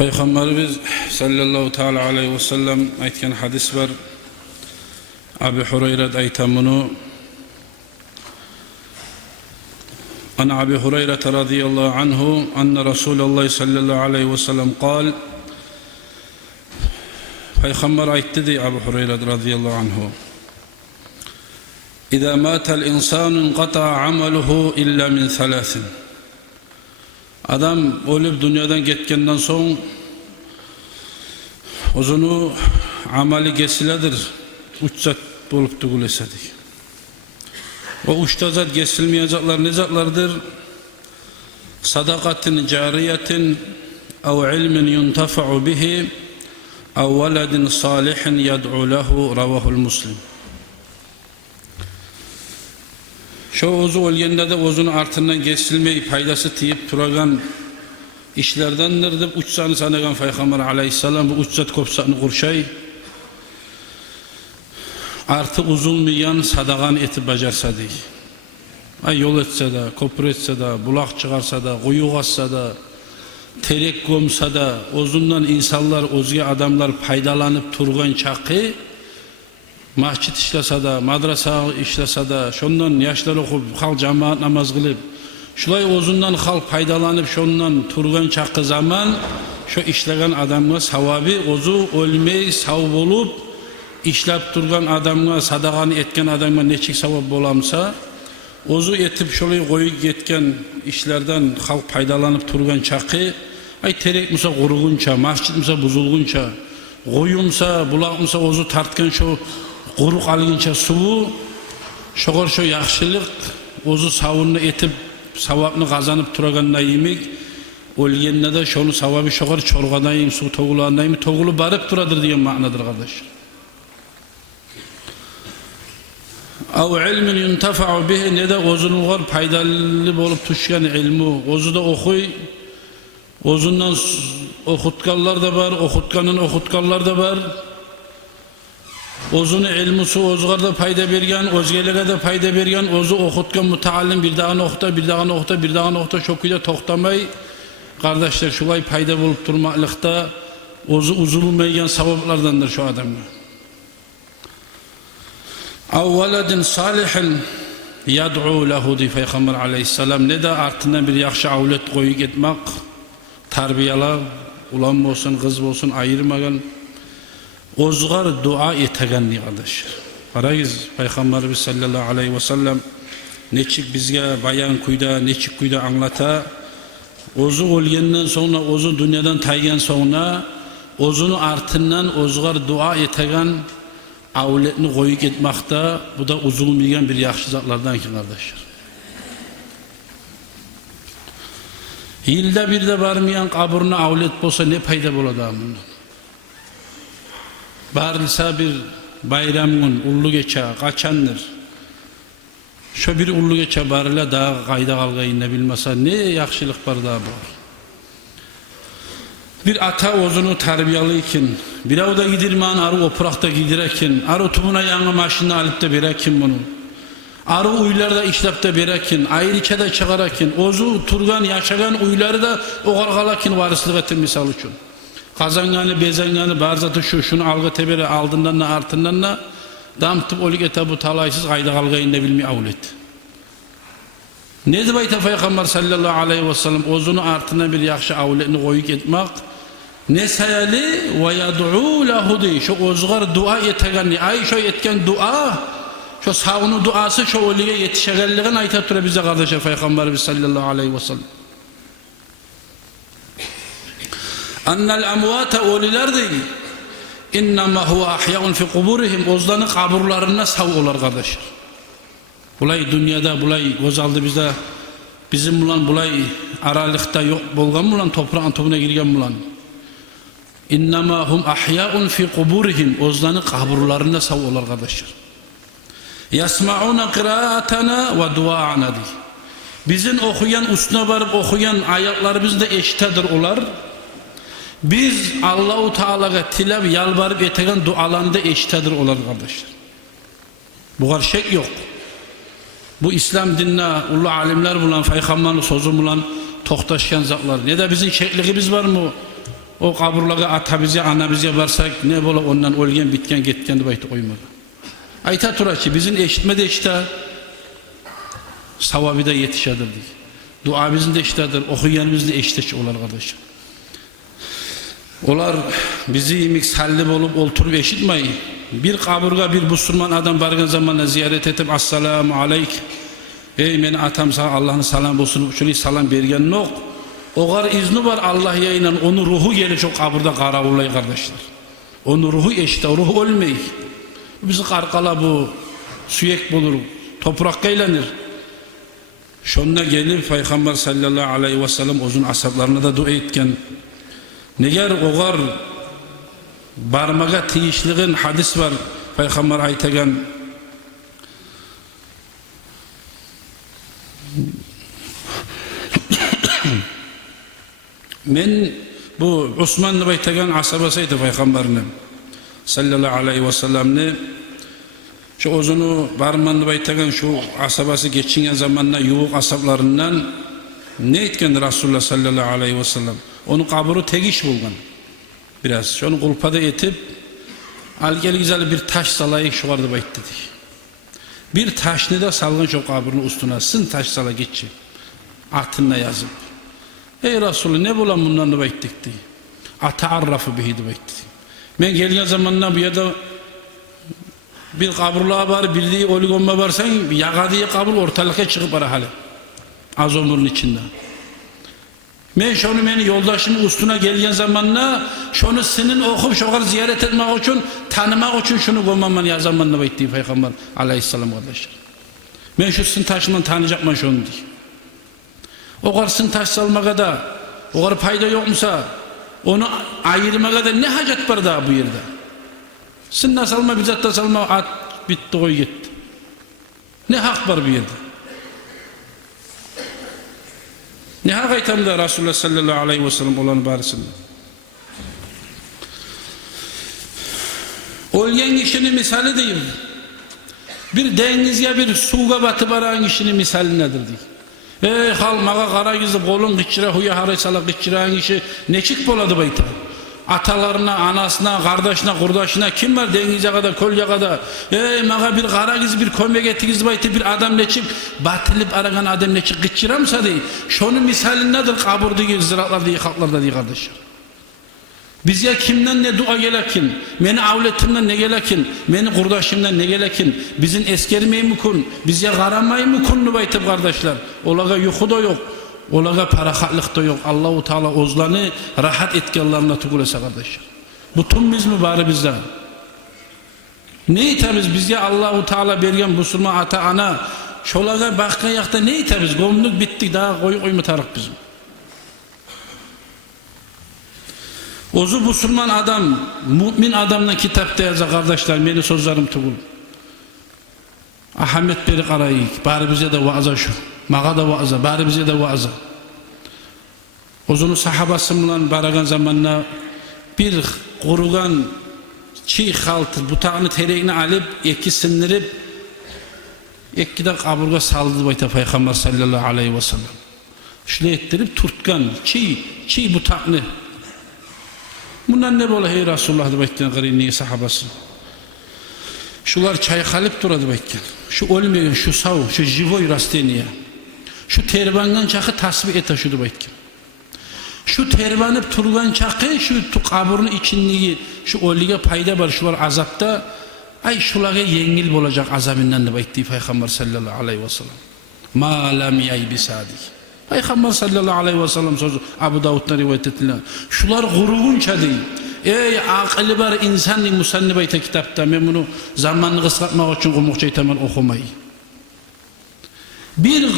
Peygamberimiz sallallahu teala aleyhi ve sellem aytgan hadis var. Abi Hureyre aytan bunu. An Abi Hureyre radıyallahu anhu anna Resulullah sallallahu aleyhi ve sellem kal. Peygamber aytti di Abi Hureyre radıyallahu anhu. İza matal insanun qata'a amaluhu illa min thalathin. Adam ölüp dünyadan getkenden soň ozunu amali kesiledir. Üç zat bolup tugulesedi. O üç zat kesilmeyecekler ne zatlardır? Sadakatin cariyetin ev ilmin yuntafa'u bihi ev veledin salihin yad'u lehu ravahul Muslim. Şu ozu ölgende de ozun artırından kesilmeyi paydası tiyip turagan işlerdendir deb 3 sani sanagan Peygamber aleyhisselam bu 3 zat kopsatını kurşay artı uzulmayan sadagan eti bacarsa dey. Ay yol etse de, köprü etse de, bulak çıkarsa da, kuyu kazsa da, terek gömsa da, ozundan insanlar, özge adamlar paydalanıp turgan çakı masjid işlese de, madrasa işlese de, şondan yaşlar okup, halk cemaat namaz kılıp, şulay ozundan halk paydalanıp, şondan turgan çakı zaman, şu işlegen adamga savabı, ozu ölmeyi sav bolup, işlep turgan adamga, sadakanı etken adamga neçik savab bolamsa, ozu etip şolay koyup getken işlerden halk paydalanıp turgan çakı, ay terek musa kurugunça, masjid musa buzulgunça, koyumsa, bulak musa ozu tartken şu Quruk alınca suvu, şoğur şu yaxşılık, ozu savununu etip, savabını kazanıp turaganına yemek, ölgenne de şonu savabı şoğur çorgadayım, su toğulandayım, toğulu barıp duradır diye manadır kardeş. Ev ilmin yuntafa'u bihi, ne de ozunu var, paydalı olup tuşkan ilmi, ozu da okuy, ozundan okutkallar da var, okutkanın okutkallar da var, ozunu ilmusu ozgarda payda bergen, özgelere de payda bergen, ozu okutkan mutaallim bir daha nokta, bir daha nokta, bir daha nokta şokuyla toktamay. Kardeşler şulay payda bulup durmaklıkta ozu uzulmaygen sabaplardandır şu adamlar. Evveledin salihin yad'u lehu di Peygamber aleyhisselam, ne de artından bir yaxşı avlet koyuk etmek, tarbiyala, ulan olsun, kız olsun ayırmagan, ozgar dua etegenli kardeşler. Karayız Peygamberimiz sallallahu aleyhi ve sellem neçik bizge bayan kuyda, neçik kuyda anlata, ozu ölgenden sonra, ozu dünyadan taygen sonra, ozunu artından ozgar dua etegen avletini koyuk etmekte, bu da uzulmayan bir yaxşı zatlardan ki kardeşler. Yılda bir de varmayan kaburuna avlet olsa ne payda boladı bundan? Barılsa bir bayram gün, ullu geçe, kaçandır. Şu bir ullu geçe barıyla daha kayda kalgayın ne bilmese ne yaxşılık var daha bu. Bir ata ozunu tarbiyalıyken, bir avda gidirman arı oprakta gidirekin, arı tumuna yanı maşını alıp da berekin bunu. Arı uylarda işlep de berekin, ayrıca da çıkarakin, ozu turgan yaşagan uyları da oğargalakin varıslık etin misal için. Kazanganı, bezenganı, barzatı şunu algı tebere aldığından da artından da damtıp olik ete bu talaysız kayda kalgayın ne bilmeyi avlet. Ne de Peygamber sallallahu aleyhi ve sellem ozunu artına bir yaxşı avletini koyuk etmek, ne sayali ve yad'u lehu dey, şu ozgar dua etegenli, ay şu etken dua, şu savunu duası şu oliye yetişegenliğin ayta tura bize kardeşe Peygamberimiz sallallahu aleyhi ve sellem. Annal amwata oliler dey, innama huve ahya'un fi kuburihim, ozlarını kaburlarına sav olar kardeşler. Bulay dünyada, bulay gozaldı bizde, bizim bulan bulay aralıkta yok bolgan bulan, toprağın topuna girgen bulan. İnnama hum ahya'un fi kuburihim, ozlarını kaburlarına sav olar kardeşler. Yasma'una kıraatana ve dua'ana dey. Bizim okuyan, üstüne varıp okuyan ayaklarımız da eşitedir olar. Biz Allah-u Teala'ya tilav yalvarıp etegen dualarında eşitedir olar kardeşler. Bu kadar şey yok. Bu İslam dinine ulu alimler bulan, Peygamber'in sözü bulan toxtaşkan zatlar. Ne de bizim şekligimiz var mı? o kaburlaga ata bize, ana bize varsak ne bola ondan ölgen bitken getken deb aytı koymadı. Ayta turaçı bizim eşitmede işte savabı da yetişedir diye. Dua bizim de iştedir, okuyanımız da eşiteç olar kardeşim. Olar bizi imik sallim olup olturup eşitmeyi. Bir kaburga bir Müslüman adam bargan zamanla ziyaret etip assalamu aleyk. Ey meni atam sana Allah'ın salam olsun. Şunu salam bergen yok. Oğar izni var Allah yayınan onun ruhu gelir çok kaburda karavullay kardeşler. Onun ruhu eşite, ruhu ölmey. Bizi karkala bu süyek bulur, toprak eğlenir. Şonuna gelip Peygamber sallallahu aleyhi ve sellem uzun ashablarına da dua etken neger oğar barmaga tiyişliğin hadis var Peygamber aytagan men bu Osmanlı aytagan asabasıydı Peygamber'in sallallahu aleyhi ve sellem'ni şu ozunu barmanlı baytagan şu asabası geçingen zamanla yuğuk asaplarından ne etken Resulullah sallallahu aleyhi ve sellem onun kaburu tegiş bulgan biraz şunu kulpada etip algeli güzel bir taş salayık şu vardı bayt dedi bir taşını da salgan şu kaburun üstüne sın taş sala geçi atınla yazıp ey Resulullah ne bulan bundan da bayt dedi ata'arrafu bihidi bayt dedi ben gelgen zamanla bu ya da bir kaburluğa var, bildiği oligonma varsan yağadiye kabul ortalığa çıkıp ara hali. Az ömrün içinde. Ben şunu beni yoldaşımın üstüne gelgen zamanla şunu senin okup şoğar ziyaret etmek için, tanımak için şunu koymaman ya zamanla bayittiği Peygamber aleyhisselam kardeşler. Ben şu sın taşından tanıyacakman şunu diye. O kadar sın taş salmaka da, o kadar payda yokmusa onu ayırmaka da ne hacet var daha bu yerde? Sınna salma, bizatta salma, at bitti koy gitti. Ne hak var bir yerde? Ne hak aytamda Resulullah sallallahu aleyhi ve sellem olan barisinde? Olgen kişinin misali değil. Bir denizge bir suga batıp aran kişinin misali nedir diye. Ey halmağa kara gizli kolun gıçıra huya haray salak gıçıran kişi neçik boladı bayta? Atalarına, anasına, kardeşine, kurdaşına kim var dengize kadar, kolye kadar ey mağa bir kara giz, bir kömek ettiğiniz baytı bir adam neçip batılıp aragan adam neçip gıçıramsa değil şunun misali nedir kaburdaki ziraatlarda, yıkaklarda diye kardeşler bizye kimden ne dua gelekin beni avletimden ne gelekin beni kurdaşımdan ne gelekin bizim eskermeyi mi kun bizye karamayı mı kun baytı kardeşler olaga yuhu da yok olaga parakatlık da yok. Allah-u Teala ozlanı rahat etkenlerine tukulese kardeşler. Bu tümümüz mü bari bizde? Ne itemiz bizge Allah-u Teala bergen Müslüman ata ana şolaga bakka yakta ne itemiz? Gomluk bittik daha koy mu tarık bizim? Ozu Müslüman adam, mümin adamla kitapta yazar kardeşler beni sözlerim tukul. Ahmet beri karayık bari bize de vaaza şu. Mağa da vaaza, bari bize de vaaza. Ozunu sahabasımla baragan zamanla bir kurugan çiğ haltı butağını tereğine alıp eki sindirip eki de kaburga saldı bayta Peygamber sallallahu aleyhi ve sellem. Şöyle ettirip turtkan çiğ butağını. Bundan ne böyle hey Resulullah baytken garinliği sahabası. Şular çaykalıp duradı baytken. Şu ölmeyen, şu sav, şu jivoy rasteniye. Şu terbangan çakı tasbih et taşıdı baytken. Şu terbanıp turgan çakı şu kaburun içinliği şu oliga payda var şu var azapta ay şulaga yengil olacak azabından da baytti Peygamber sallallahu aleyhi ve sellem. Ma lam yay bisadik. Peygamber sallallahu aleyhi ve sellem sözü Abu Davud'dan rivayet edilen. Şular gurugunça değil. Ey akıllı var insanın musannif ayta kitapta ben bunu zamanını kısaltmak için kumukça itamen okumayı. Bir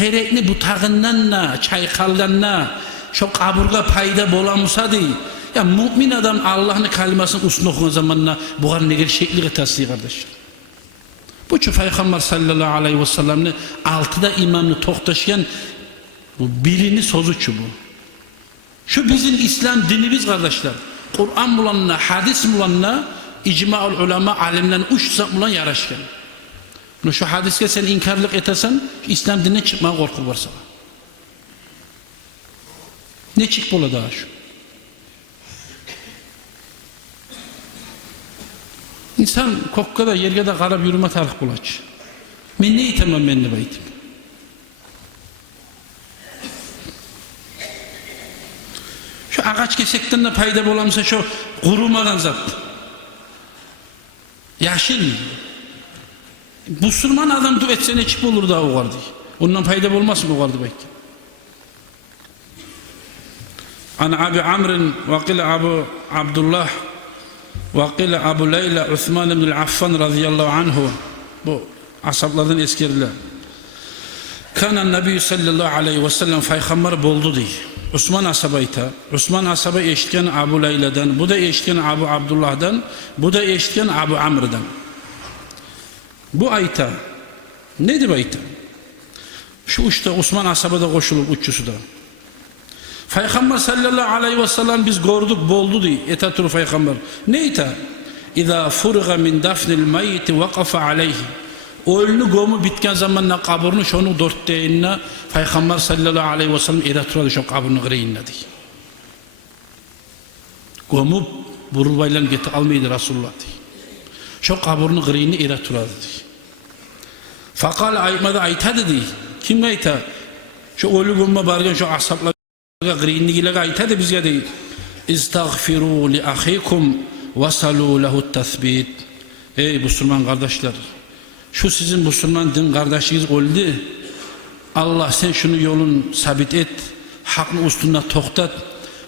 terekli butağından da çaykaldan şu kaburga payda bolamusa değil. Ya mümin adam Allah'ın kalimasını usunu okuyan zamanla bu kadar ne şekli gıtası kardeşler. Bu şu Peygamber sallallahu aleyhi ve sellem'le altıda imamını toktaşıyan bu birini sözü bu. Şu bizim İslam dinimiz kardeşler. Kur'an bulanına, hadis bulanına icma-ül ulema alimlerin uçsak bulan yaraşken. Şu hadiske sen inkarlık etesen İslam dinine çıkmaya korku var sana. Ne çık bula daha şu? İnsan kokkada yerge de qarab yürüme tarix bulaç. Men ne itemem ben ne baytim. Şu ağaç kesekten de payda bolamsa şu kurumadan zat. Yaşıl. Müslüman adam dua etse ne çip olur da o vardı. Ondan payda olmaz mı o vardı belki. An Abi Amr'in ve qila Abu Abdullah ve qila Abu Leyla Osman ibn Affan radıyallahu anhu. Bu ashablardan eskirdiler. Kana Nebi sallallahu aleyhi ve sellem peygamber boldu diye. Osman asabayta, Osman asaba eşitken Abu Leyla'dan, bu da eşitken Abu Abdullah'dan, bu da eşitken Abu Amr'dan. Bu ayta, nedir bu ayta? Şu uçta Osman asabada koşulup uççusu da. Peygamber sallallahu aleyhi ve sellem biz gördük boldu diye, etaturu peygamber. Ne ayta? İza furga min dafnil meyyiti vakafa aleyhi. Ölünü gömü bitken zamanla kaburunu şonu dörtteyinne Peygamber sallallahu aleyhi ve sellem eraturadı şu kaburunu gireyinne diye. Gömüp burulbayla geti almaydı Resulullah diye. Şu kaburunu gireyinne eraturadı diye. Fakal aymada aytadı diye. Kim ayta? Şu ölü gömü bargen şu ashablara gireyinne gile aytadı bizge diye. İstağfiru li ahikum vasalu lehu tasbit. Ey Müslüman kardeşler. Şu sizin Müslüman din kardeşiniz öldü. Allah sen şunu yolun sabit et. Hakkın üstünde toktat.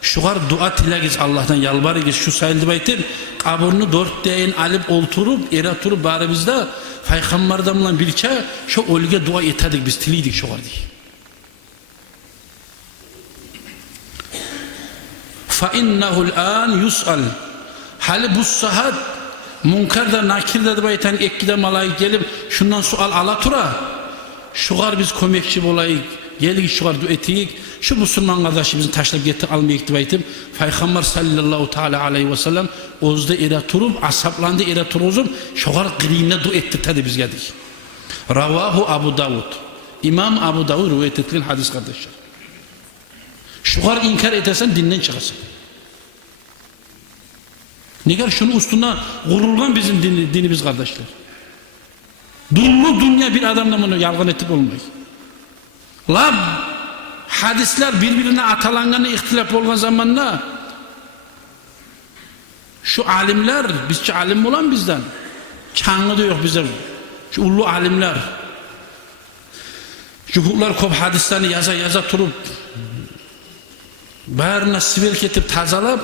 Şugar dua tilegiz Allah'tan yalvarıgiz. Şu sayıldı baytır. Kaburunu dört deyin alıp olturup, eraturup bari bizde Peygamber'den bilçe şu ölüge dua etedik biz tiliydik şugar diye. فَاِنَّهُ الْآنِ يُسْأَلْ Hali bu saat Munkarda nakirde baytan ekkide malayık gelip şundan sual alatura. Şugar biz kömekçi bolayık. Gelik şugar etiyik. Şu Müslüman kardeşimizin taşlayıp getir almayık baytım. Peygamber sallallahu teala aleyhi ve sellem ozda eraturup asaplandı eraturup şugar gıriyine du ettirtedi biz geldik. Ravahu Abu Davud. İmam Abu Davud rivayet edilen hadis kardeşler. Şugar inkar edersen dinden çıkarsın. Nigar şunun üstüne gururlan bizim dinimiz kardeşler. Dullu dünya bir adamla bunu yalgan etip olmayı. La hadisler birbirine atalanganı ihtilaf olan zamanla şu alimler, bizce alim olan bizden. Çanğı da yok bize. Şu ulu alimler. Cuhuklar kop hadislerini yaza turup bağrına sivil ketip tazalap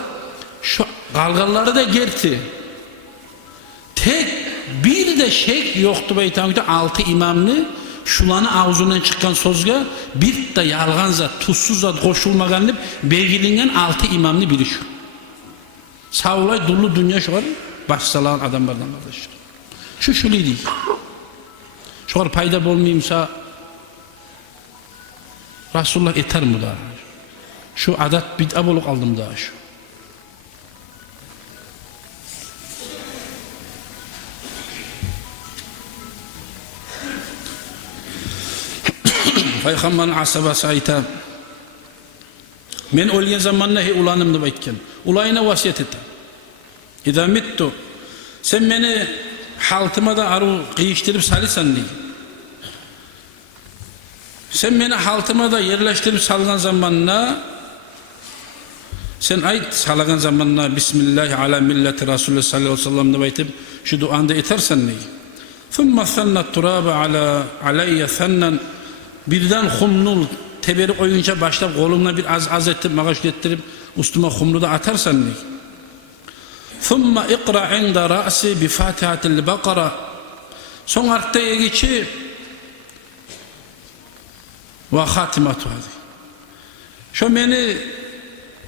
şu kalgalları da gerti. Tek bir de şeyh yoktu baytamda 6 imamlı şulanı ağzından çıkan sözge bir de yalgan zat, tuzsuz zat koşulmaganlıp belgilingen 6 imamlı biri şu. Sağolay dolu dünya şu var başsalan adamlardan kardeşler. Şu şuliydi. Şu var payda olmayayımsa Resulullah eter mi daha? Şu adet bid'a bulup aldım daha şu. Peygamberin asabası ayta men ölgen zamanla ulanımdı baytken ulayına vasiyet etti. İza mittu sen beni haltıma da arı kıyıştırıp salisan diye. Sen beni haltıma da yerleştirip salgan zamanla sen ayet salagan zamanla Bismillah ala milleti Resulullah sallallahu aleyhi ve sellem de baytip şu duanda etersen diye. Thumma thanna turaba alayya thannan birden humnul teberi oyunca başlayıp kolumla bir az ettirip mağaş ettirip üstüme humnu da atarsan diye. Thumma iqra inda ra'si bi Fatihatil Bakara son arkaya geçi ve hatimatu hadi. Şu beni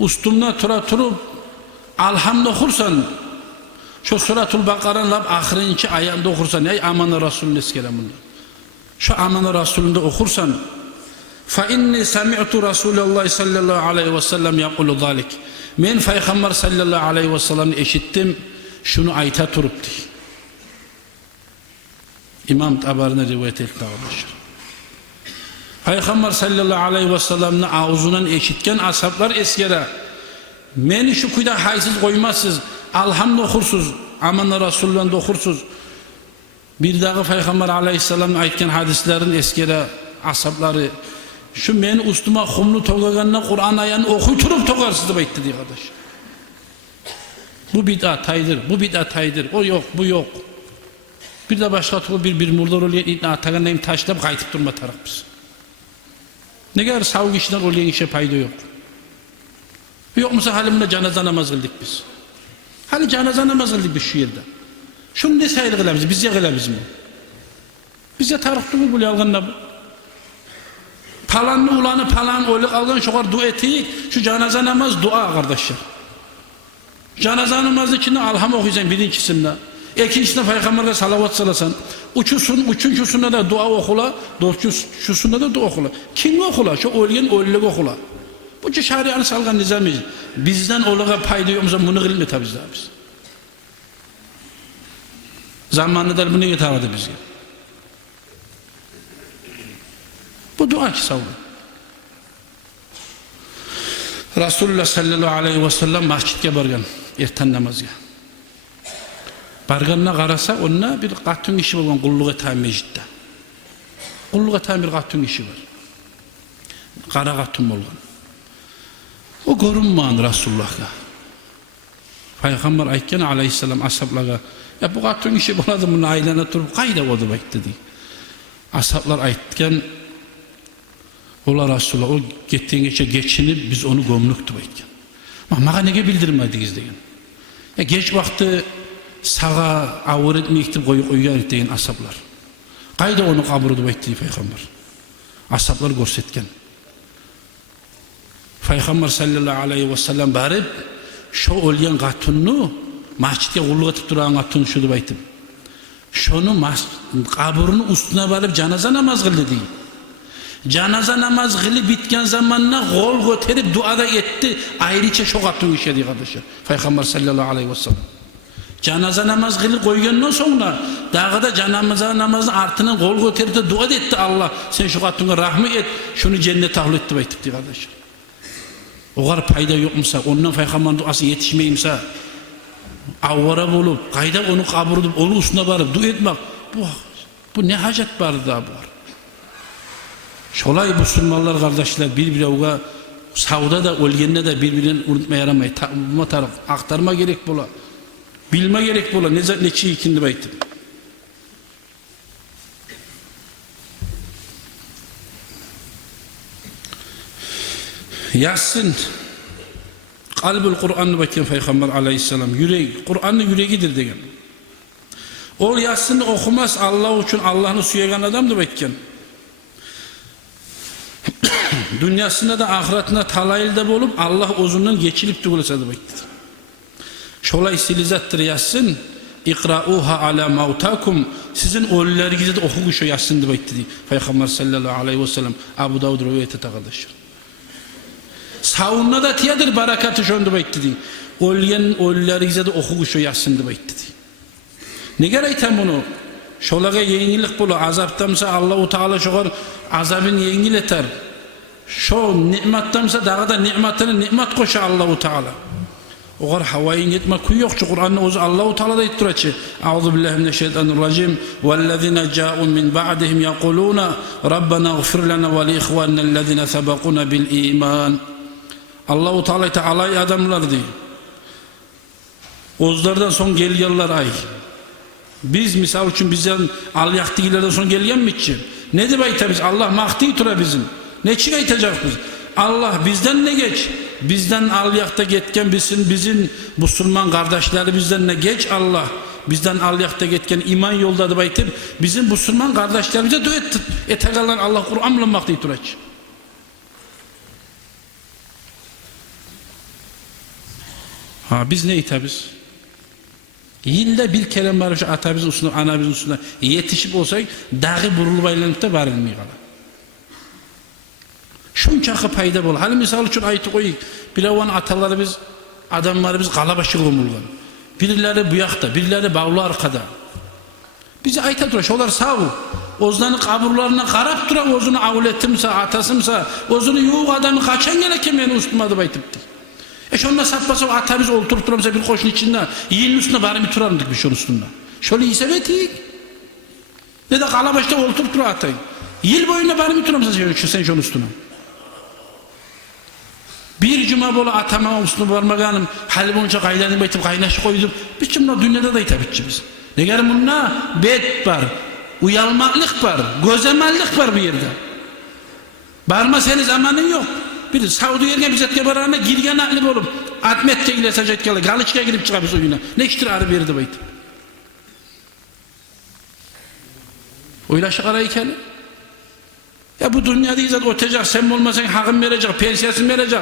üstümde turup alhamd okursan şu Suratul Bakara'nın ahirinci ayağında okursan ey amanı Resulü'nün eskelam bunlar. Şu amanı Resulü'nde okursan fa inni sami'tu Resulullah sallallahu aleyhi ve sellem yaqulu zalik. Men Peygamber sallallahu aleyhi ve sellem eşittim şunu ayta turup diye. İmam Tabari'ne rivayet etti arkadaşlar. Peygamber sallallahu aleyhi ve sellem'in ağzından eşitken ashablar eskere meni şu kuyda haysız koymazsız alhamd okursuz Amanna Rasulullah'da okursunuz. Bir dağı Peygamber Aleyhisselam'ın aytken hadislerin eskere ashabları şu meni ustuma kumlu togaganına Kur'an ayağını okuyturup togarsız da aytti diye kardeş. Bu bid'at haydır, bu bid'at haydır. O yok, bu yok. Bir de başka türlü bir murdar oluyor, ataganlayım taşlap kaytıp durma taraf biz. Ne kadar savuk işler oluyor, işe payda yok. Yok musa halimle cenaze namaz kıldık biz. Hali cenaze namaz kıldık biz şu yerde. Şunu ne sayılı kılabız, biz ya kılabız mı? Biz ya tarıktı mı bu yalgınla bu? Palanlı ulanı palan oyluk algan şokar dua ettik. Şu cenaze namaz dua kardeşler. Cenaze namazı içinde alham okuyacaksın birincisinde. İkincisinde Peygamber'e salavat salasan. Üçüncüsünde de dua okula. Dördüncüsünde de dua okula. Kim okula? Şu ölgen ölülük okula. Bu şarianı salgan nizami. Bizden oluğa payda yoksa bunu kılmıyor tabi biz. Zamanında bunu getirdi bizge. Bu dua ki savun. Resulullah sallallahu aleyhi ve sellem masjidge bargan erten namazga. Barganına qarasa onna bir qatun işi bolgan qulluq etan mejitde. Qulluq etan bir qatun işi var. Qara qatun bolgan. O görünman Resulullah'a. Peygamber aytken aleyhisselam ashablarga ya bu qatun işi boladı bunu aylana turup qayda oldu aytdı deydi. Ashablar aytken ola Resulullah o gittiğin geçe geçinip biz onu gömlüktü aytken. Mağa nege bildirmediniz degen. Ya geç vakti sağa ağır etmeyip koyuyan deyin ashablar. Qayda onu kaburdu aytdı Peygamber. Ashablar görsetken. Peygamber sallallahu aleyhi ve sellem barib şu olyan qatunnu masjidga qulluq etip duran qatun şu deb aytib. Şonu kaburunun üstüne barib janaza namaz kıldı deydi. Janaza namaz kılıp bitken zamanla kol göterip duada etti. Ayrıca çok attığın işe diye kardeşler. Peygamber sallallahu aleyhi ve sellem. Janaza namaz kılıp koygandan sonra dağda janaza namazın artının kol göterip de dua etti Allah. Sen şu attığına rahmet et. Şunu cennete tahvil etti baytıp diye kardeşler. O kadar payda yokmuşsa, ondan Peygamber'in duası yetişmeyimse, avvara bulup, kayda onu kaburdup, onu üstüne varıp dua etmek. Bu ne hacet var daha bu var. Şolay Müslümanlar kardeşler birbirine savda da ölgende de birbirine unutma yaramayı aktarma gerek bula. Bilme gerek bula. Ne çiğ ikindi baytım. Yasin kalbül Kur'an'ı bakın Peygamber aleyhisselam yürek Kur'an'ın yüreğidir degen. O Yasin'i okumaz Allah için Allah'ını suyagan adamdır bakın. Dünyasında da ahiretinde talayılda bulup Allah ozundan geçilip dugulasadı bakın. Şolay silizattır Yasin. İkra'uha ala mautakum. Sizin ölülerinize de okuyun şu Yasin'di bakın. Peygamber sallallahu aleyhi ve sellem Abu Davud rivayet etti arkadaşlar. Savunma da tiyadır barakatı şondu bekledin. Ölülerinize de okuyun şu Yasin'di bekledi. Ne gereyten bunu? Şolaga yengilik bulu. Azaptamsa Allah-u Teala şoğar azabın yengil eter. Şu nimettamsa dağa da nimetini nimet koşa Allah-u Teala. O kadar havayın gitme kuyu yok. Kur'an'ı ozu Allah-u Teala da ittirecek. Euzubillahimineşşeytanirracim. Vellezine câ'un min ba'dihim yakulûne Rabbena gfir lana ve li ihvanellezine sebekuna bil iman. Allah-u Teala alay adamlar diyor. Ozlardan son gelgenler ay. Biz misal için bizden al yaktıgilerden son gelgen mi için? Ne de baytamiz? Allah mahdi tura bizim. Ne için aytacak biz? Allah bizden ne geç? Bizden al yakta getken bizim Müslüman kardeşleri bizden ne geç Allah? Bizden al yakta getken iman yolda da baytib bizim Müslüman kardeşlerimize dua etegalan Allah Kur'an bilen mahdi tura için. Biz ne itabiz? Yılda bir kelime var şu atabizin üstüne, anabizin üstüne yetişip olsak dağı burulup aylanıp da varılmıyor. Şunçakı payda bol. Hali misal için ayeti koyuk. Bilavan atalarımız, adamlarımız kalabaşı gömülgen. Birileri bu yakta, birileri bağlı arkada. Bize ayet durar, şolar sağ ol. Ozlanın kaburlarına karap durar, ozunu avletimse, atasımsa, ozunu yuğuk adamı kaçan gene kemeni üstüme adı baytıptı. Şonda sapmasa ata biz olturup duramsa bir koşun içinde yiyinin üstüne bari bir turardık bir şunun üstünde. Şöyle isep etik. Ne de kalabaşta olturup dur atay. Yıl boyunca bari bir turamsa sen şunun üstüne. Bir cuma bolu atama üstüne varmaganım. Hali boyunca kaylanı baytıp kaynaşı koydum. Biz cümle dünyada da itap biz. Ne gelin bununla bet var. Uyalmaklık var. Gözemellik var bir yerde. Barma senin zamanın yok. Bir Saudi yerine biz etke barana girgen aklı bolup atmetçe ile sacetkeyle galıçka girip çıkabız oyuna. Ne iştir arı verdi bayt. Oylaşı karayken ya bu dünyada izat otacak, sen olmasan hakkın verecek, pensiyasını verecek,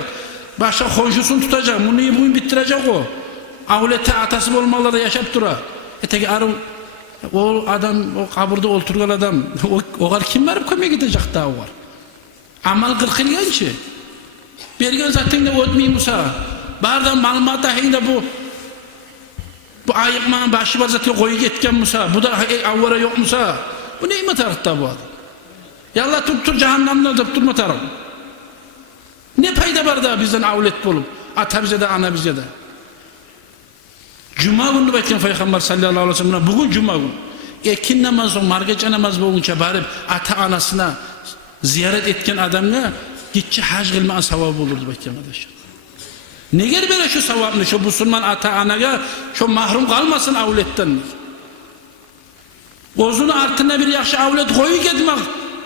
başka komşusunu tutacak, bunu iyi bugün bittirecek o. Ahulette atası olmalı da yaşap dura. Teki arı o adam, o kaburda oturgan adam, o kadar kim varıp kömeye gidecek daha var. Amal kırkılgan ki. Bergen zaten de ötmeyin Musa. Bardan malumata heyinde bu ayıkmanın başı var zaten koyu getken Musa. Bu da avvara yok Musa. Bu neyime tarıkta bu adam? Yallah tuttur cehennemden tutturma tarım. Ne payda var da bizden avlet bulup. Ata bize de ana bize de. Cuma günü bekleyen Peygamber sallallahu aleyhi ve sellem bugün cuma günü. Ekin namazı, margeca namazı boğunca barıp ata anasına ziyaret etken adamla gitçi hac kılmaya sevabı olurdu bekleyen arkadaşlar. Ne gel böyle şu sevabını, şu Müslüman ata anaya şu mahrum kalmasın avletten. Ozunu artına bir yakşı avlet koyu gitmek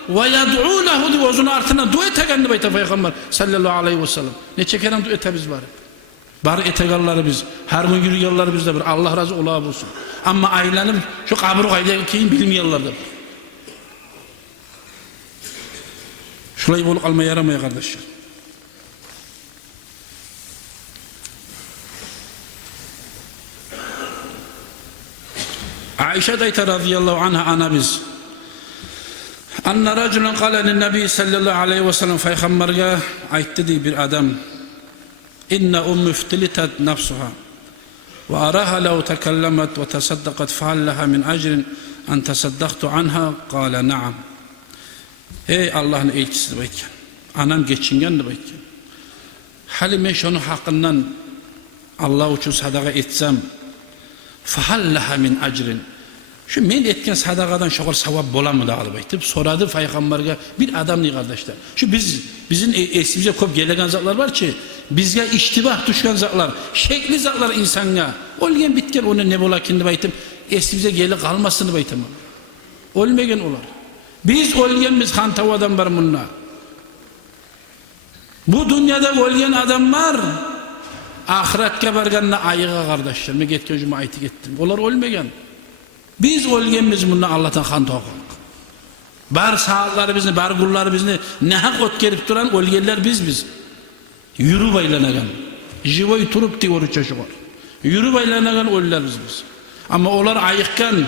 ve yad'u lehu diye ozunu artına dua etegendi bayta Peygamber sallallahu aleyhi ve sellem. Ne çekeren dua ete biz bari. Bari etegarları biz, her gün yürüyorlar bizde bir. Allah razı ola olsun. Ama ailenin şu kabru kaydı keyin bilmiyorlar da. Şurayı bulup almaya yaramaya kardeşler. Aişe dayta radıyallahu anha ana biz. Anna raculan kâle Nebi sallallahu aleyhi ve sellem Peygamber'e aytti diye bir adam. İnne ummu iftilitat nafsuha ve araha lev tekellemet ve tesaddakat fehalleha min ecrin en tesaddaktu anha kâle na'am. Ey Allah'ın elçisi bayken, anam geçingen de bayken. Hali ben şunun hakkından Allah için sadaka etsem, fehalleha min ecrin. Şu men etken sadakadan şokar sevap bolamı da alıp soradı Peygamber'e bir adam ne kardeşler. Şu bizim eslimize kop gelegen zatlar var ki bizge iştibah düşken zatlar, şekli zatlar insana. Olgen bitken onu ne bolakindi baytım, eslimize geli kalmasını baytım. Olmayan olar. Biz olgen biz hantavadan var bununla. Bu dünyada olgen adam var. Ahiretke barganına ayığa kardeşler. Ben getken cuma ayeti gittim. Olar olmayan. Biz olgenimiz bununla Allah'tan kan toğuk. Bar sağlıkları bizni, bar gulları bizni ne hak ot gelip duran olgenler biz. Yürü baylanagan. Jivoy turup diye oruçça şu var. Yürü baylanagan ollar biz. Ama olar ayıkken,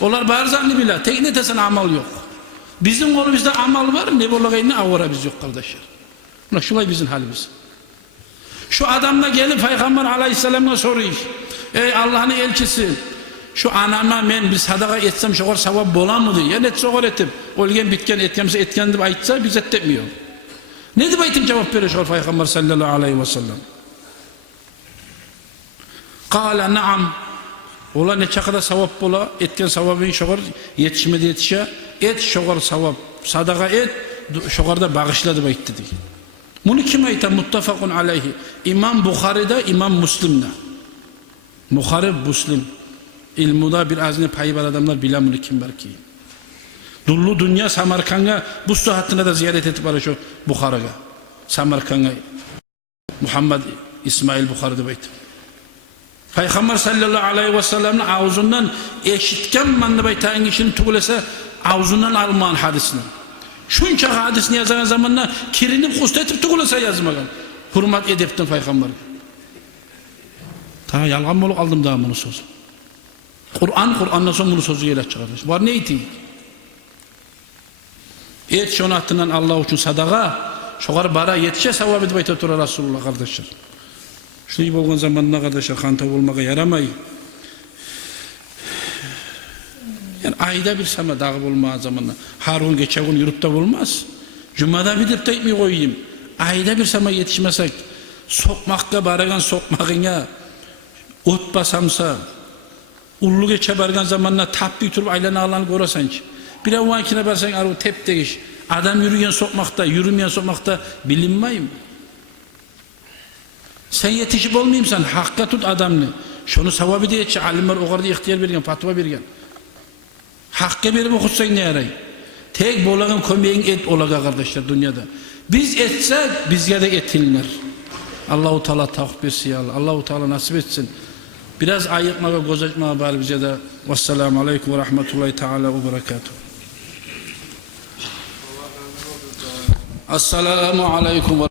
olar bar zanlı bile. Tekne tesen amal yok. Bizim kolumuzda amal var, ne bolagayını avara biz yok kardeşler. Buna şulay bizim halimiz. Şu adamla gelip Peygamber aleyhisselam'a soruyor. Ey Allah'ın elçisi, şu anama ben bir sadaka etsem şokar sevap bolan mı diyor. Ya net şokar ettim. Olgen bitken etkemse etken deyip aytsa biz etmiyor. Ne deyip aytım cevap veriyor şokar Peygamber sallallahu aleyhi ve sellem. Kâle naam. Ola ne çakada sevap bola, etken sevabın şokar yetişmedi yetişe. Et şokar sevap, sadaka et, şokarda bağışladı bayttı diyor. Bunu kim ayta? Muttafakun aleyhi. İmam Bukhari'de, İmam Müslim'de. Bukhari, Müslim. İlmuda bir azine payı var adamlar bilen bunu kim var ki. Dullu dünya Samarkand'a bu saatinde de ziyaret etip var şu Bukhar'a. Samarkand'a. Muhammed İsmail Bukhari'de bayt. Peygamber sallallahu aleyhi ve sellem'in ağzından eşitken mandı baytağın işini tuğulese ağzından alman hadisini. Şunca hadisini yazan zamanla kirini kusta etip tuğulese yazmagan. Hürmet edeptin Peygamber'e. Ta yalgan bolup aldım daha bunu söz. Kur'an'dan sonra bunu sözü yerler çıkarmış. Var neydi? Et şunu attığından Allah için sadaka, şoğar bara yetişe sevap edip ayta tura Resulullah kardeşler. Şu gibi olgun zamanına kardeşler, kantav olmaya yaramayı. Yani ayda bir sama dağıp olmağı zamanla. Harun geçen gün yurtta olmaz. Cuma'da bir de mi koyayım? Ayda bir sama yetişmesek, sokmakka baragan sokmağına ot basamsa, ullu geçe bargan zamanla tapbi turup aylana alanı korasanç. Bir avankine barsan arı tep deyiş. Adam yürüyen sokmakta, yürümeyen sokmakta bilinmeyim. Sen yetişip olmayayımsan hakka tut adamını. Şunu savabı diyece alimler o kadar ihtiyar bergen, fatva bergen. Hakka berip okutsan ne yaray? Tek bolağın kömeğin et olaga kardeşler dünyada. Biz etsek bizge de etilmer. Allahu Teala tavuk versin ya Allah. Allahu Teala nasip etsin. Biraz ayıkmağa, göz açmağa bari bize de. Vesselamu aleyküm ve rahmetullahi teala ve berekatuhu. Esselamu aleyküm ve